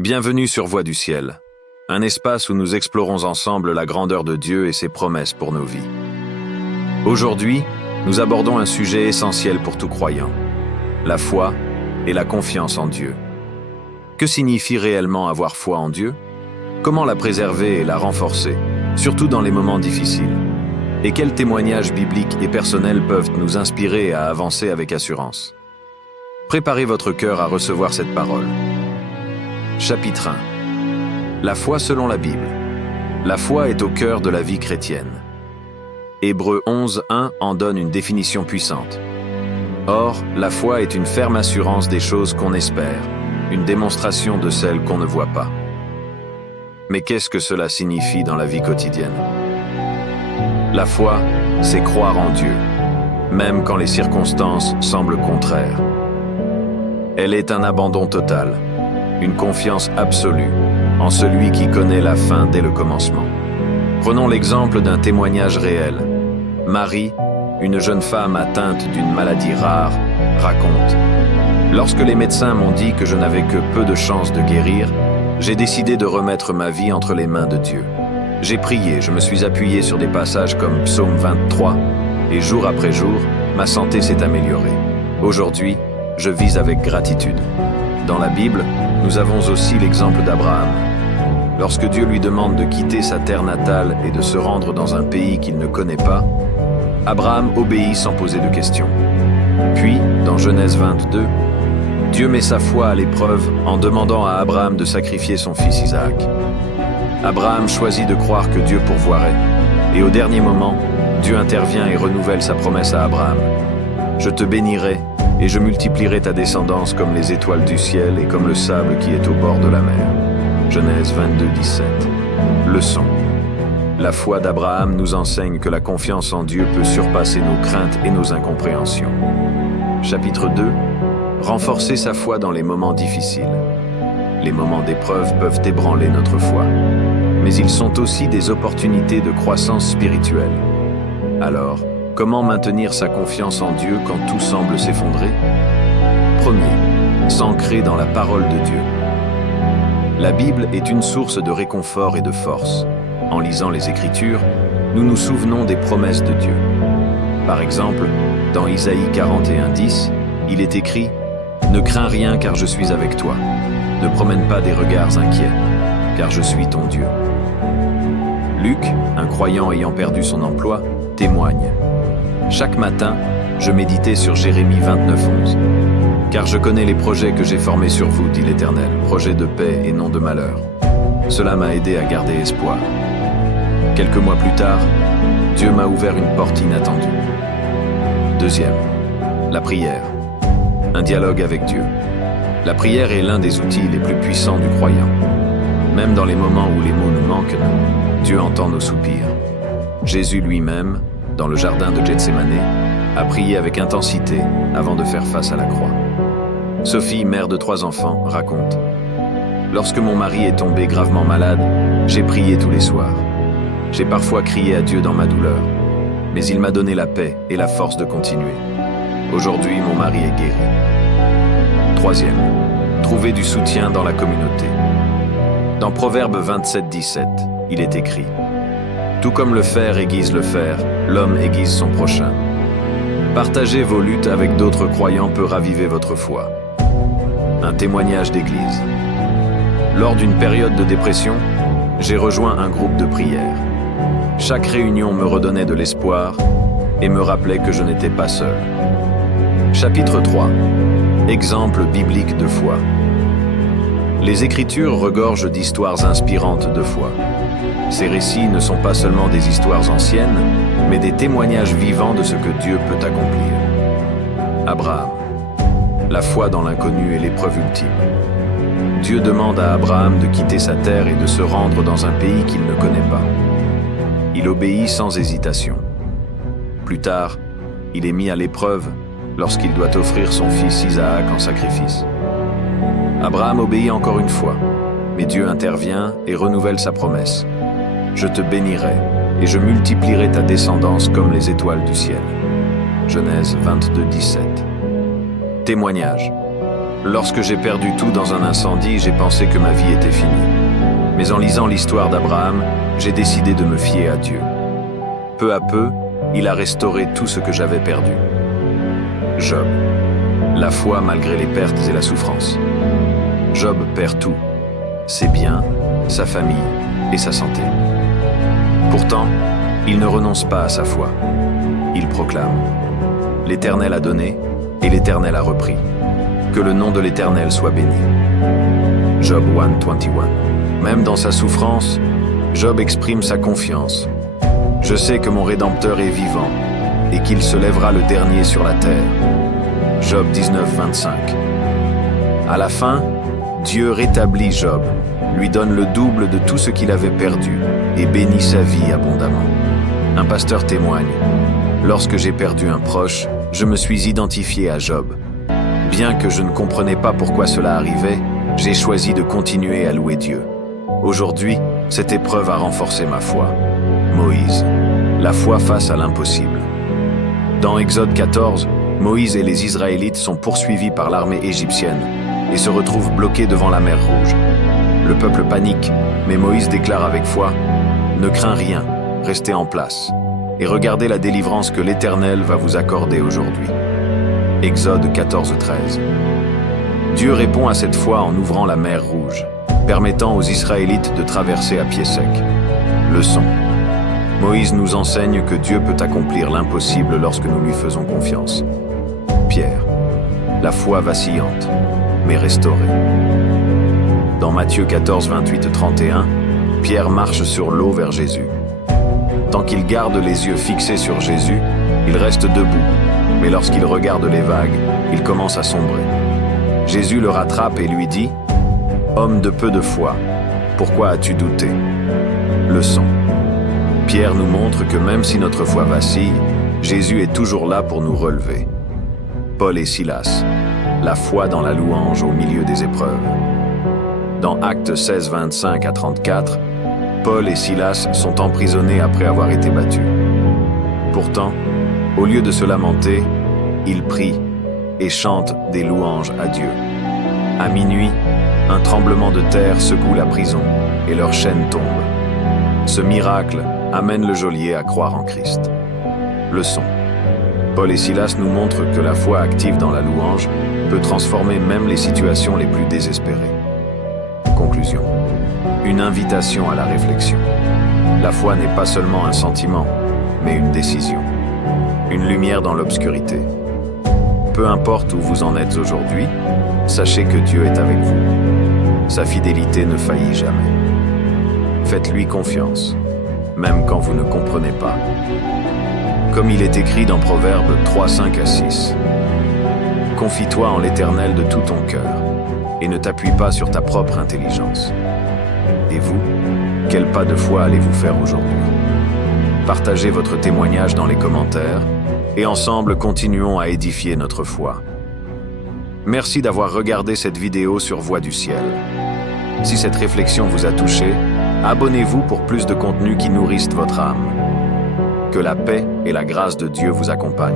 Bienvenue sur Voix du Ciel, un espace où nous explorons ensemble la grandeur de Dieu et ses promesses pour nos vies. Aujourd'hui, nous abordons un sujet essentiel pour tout croyant, la foi et la confiance en Dieu. Que signifie réellement avoir foi en Dieu? Comment la préserver et la renforcer, surtout dans les moments difficiles? Et quels témoignages bibliques et personnels peuvent nous inspirer à avancer avec assurance? Préparez votre cœur à recevoir cette parole. Chapitre 1. La foi selon la Bible. La foi est au cœur de la vie chrétienne. Hébreux 11:1 en donne une définition puissante. Or, la foi est une ferme assurance des choses qu'on espère, une démonstration de celles qu'on ne voit pas. Mais qu'est-ce que cela signifie dans la vie quotidienne? La foi, c'est croire en Dieu, même quand les circonstances semblent contraires. Elle est un abandon total, une confiance absolue en celui qui connaît la fin dès le commencement. Prenons l'exemple d'un témoignage réel. Marie, une jeune femme atteinte d'une maladie rare, raconte: « Lorsque les médecins m'ont dit que je n'avais que peu de chances de guérir, j'ai décidé de remettre ma vie entre les mains de Dieu. J'ai prié, je me suis appuyé sur des passages comme Psaume 23, et jour après jour, ma santé s'est améliorée. Aujourd'hui, je vis avec gratitude. » Dans la Bible, nous avons aussi l'exemple d'Abraham. Lorsque Dieu lui demande de quitter sa terre natale et de se rendre dans un pays qu'il ne connaît pas, Abraham obéit sans poser de questions. Puis, dans Genèse 22, Dieu met sa foi à l'épreuve en demandant à Abraham de sacrifier son fils Isaac. Abraham choisit de croire que Dieu pourvoirait, et au dernier moment, Dieu intervient et renouvelle sa promesse à Abraham. « Je te bénirai, et je multiplierai ta descendance comme les étoiles du ciel et comme le sable qui est au bord de la mer. » Genèse 22:17. Leçon. La foi d'Abraham nous enseigne que la confiance en Dieu peut surpasser nos craintes et nos incompréhensions. Chapitre 2. Renforcer sa foi dans les moments difficiles. Les moments d'épreuve peuvent ébranler notre foi, mais ils sont aussi des opportunités de croissance spirituelle. Alors, comment maintenir sa confiance en Dieu quand tout semble s'effondrer? Premier, s'ancrer dans la parole de Dieu. La Bible est une source de réconfort et de force. En lisant les Écritures, nous nous souvenons des promesses de Dieu. Par exemple, dans Isaïe 41:10, il est écrit « Ne crains rien car je suis avec toi. Ne promène pas des regards inquiets, car je suis ton Dieu. » Luc, un croyant ayant perdu son emploi, témoigne. Chaque matin, je méditais sur Jérémie 29:11. « Car je connais les projets que j'ai formés sur vous, dit l'Éternel, projets de paix et non de malheur. » Cela m'a aidé à garder espoir. Quelques mois plus tard, Dieu m'a ouvert une porte inattendue. Deuxième, la prière. Un dialogue avec Dieu. La prière est l'un des outils les plus puissants du croyant. Même dans les moments où les mots nous manquent, Dieu entend nos soupirs. Jésus lui-même, dans le jardin de Gethsémané, a prié avec intensité avant de faire face à la croix. Sophie, mère de 3 enfants, raconte: « Lorsque mon mari est tombé gravement malade, j'ai prié tous les soirs. J'ai parfois crié à Dieu dans ma douleur, mais il m'a donné la paix et la force de continuer. Aujourd'hui, mon mari est guéri. » Troisième, trouver du soutien dans la communauté. Dans Proverbe 27:17, il est écrit: « Tout comme le fer aiguise le fer, l'homme aiguise son prochain. » Partager vos luttes avec d'autres croyants peut raviver votre foi. Un témoignage d'église. Lors d'une période de dépression, j'ai rejoint un groupe de prière. Chaque réunion me redonnait de l'espoir et me rappelait que je n'étais pas seul. Chapitre 3. Exemple biblique de foi. Les Écritures regorgent d'histoires inspirantes de foi. Ces récits ne sont pas seulement des histoires anciennes, mais des témoignages vivants de ce que Dieu peut accomplir. Abraham. La foi dans l'inconnu est l'épreuve ultime. Dieu demande à Abraham de quitter sa terre et de se rendre dans un pays qu'il ne connaît pas. Il obéit sans hésitation. Plus tard, il est mis à l'épreuve lorsqu'il doit offrir son fils Isaac en sacrifice. Abraham obéit encore une fois, mais Dieu intervient et renouvelle sa promesse. « Je te bénirai, et je multiplierai ta descendance comme les étoiles du ciel. » Genèse 22:17. Témoignage. Lorsque j'ai perdu tout dans un incendie, j'ai pensé que ma vie était finie. Mais en lisant l'histoire d'Abraham, j'ai décidé de me fier à Dieu. Peu à peu, il a restauré tout ce que j'avais perdu. Job. La foi malgré les pertes et la souffrance. Job perd tout. Ses biens, sa famille et sa santé. Pourtant, il ne renonce pas à sa foi. Il proclame : l'Éternel a donné et l'Éternel a repris. Que le nom de l'Éternel soit béni. Job 1:21. Même dans sa souffrance, Job exprime sa confiance. Je sais que mon Rédempteur est vivant et qu'il se lèvera le dernier sur la terre. Job 19:25. À la fin, Dieu rétablit Job, lui donne le double de tout ce qu'il avait perdu et bénit sa vie abondamment. Un pasteur témoigne : lorsque j'ai perdu un proche, je me suis identifié à Job. Bien que je ne comprenais pas pourquoi cela arrivait, j'ai choisi de continuer à louer Dieu. Aujourd'hui, cette épreuve a renforcé ma foi. Moïse. La foi face à l'impossible. Dans Exode 14, Moïse et les Israélites sont poursuivis par l'armée égyptienne et se retrouvent bloqués devant la mer Rouge. Le peuple panique, mais Moïse déclare avec foi : ne crains rien, restez en place et regardez la délivrance que l'Éternel va vous accorder aujourd'hui. Exode 14:13. Dieu répond à cette foi en ouvrant la mer Rouge, permettant aux Israélites de traverser à pied sec. Leçon. Moïse nous enseigne que Dieu peut accomplir l'impossible lorsque nous lui faisons confiance. Pierre. La foi vacillante, mais restaurée. Dans Matthieu 14:28-31, Pierre marche sur l'eau vers Jésus. Tant qu'il garde les yeux fixés sur Jésus, il reste debout, mais lorsqu'il regarde les vagues, il commence à sombrer. Jésus le rattrape et lui dit : « Homme de peu de foi, pourquoi as-tu douté ?» Leçon. Pierre nous montre que même si notre foi vacille, Jésus est toujours là pour nous relever. Paul et Silas. La foi dans la louange au milieu des épreuves. Dans Actes 16:25-34, Paul et Silas sont emprisonnés après avoir été battus. Pourtant, au lieu de se lamenter, ils prient et chantent des louanges à Dieu. À minuit, un tremblement de terre secoue la prison et leur chaîne tombe. Ce miracle amène le geôlier à croire en Christ. Leçon. Paul et Silas nous montrent que la foi active dans la louange peut transformer même les situations les plus désespérées. Conclusion. Une invitation à la réflexion. La foi n'est pas seulement un sentiment, mais une décision. Une lumière dans l'obscurité. Peu importe où vous en êtes aujourd'hui, sachez que Dieu est avec vous. Sa fidélité ne faillit jamais. Faites-lui confiance, même quand vous ne comprenez pas. Comme il est écrit dans Proverbes 3:5-6. Confie-toi en l'Éternel de tout ton cœur, et ne t'appuie pas sur ta propre intelligence. Et vous, quel pas de foi allez-vous faire aujourd'hui ? Partagez votre témoignage dans les commentaires, et ensemble continuons à édifier notre foi. Merci d'avoir regardé cette vidéo sur Voix du Ciel. Si cette réflexion vous a touché, abonnez-vous pour plus de contenu qui nourrissent votre âme. Que la paix et la grâce de Dieu vous accompagnent.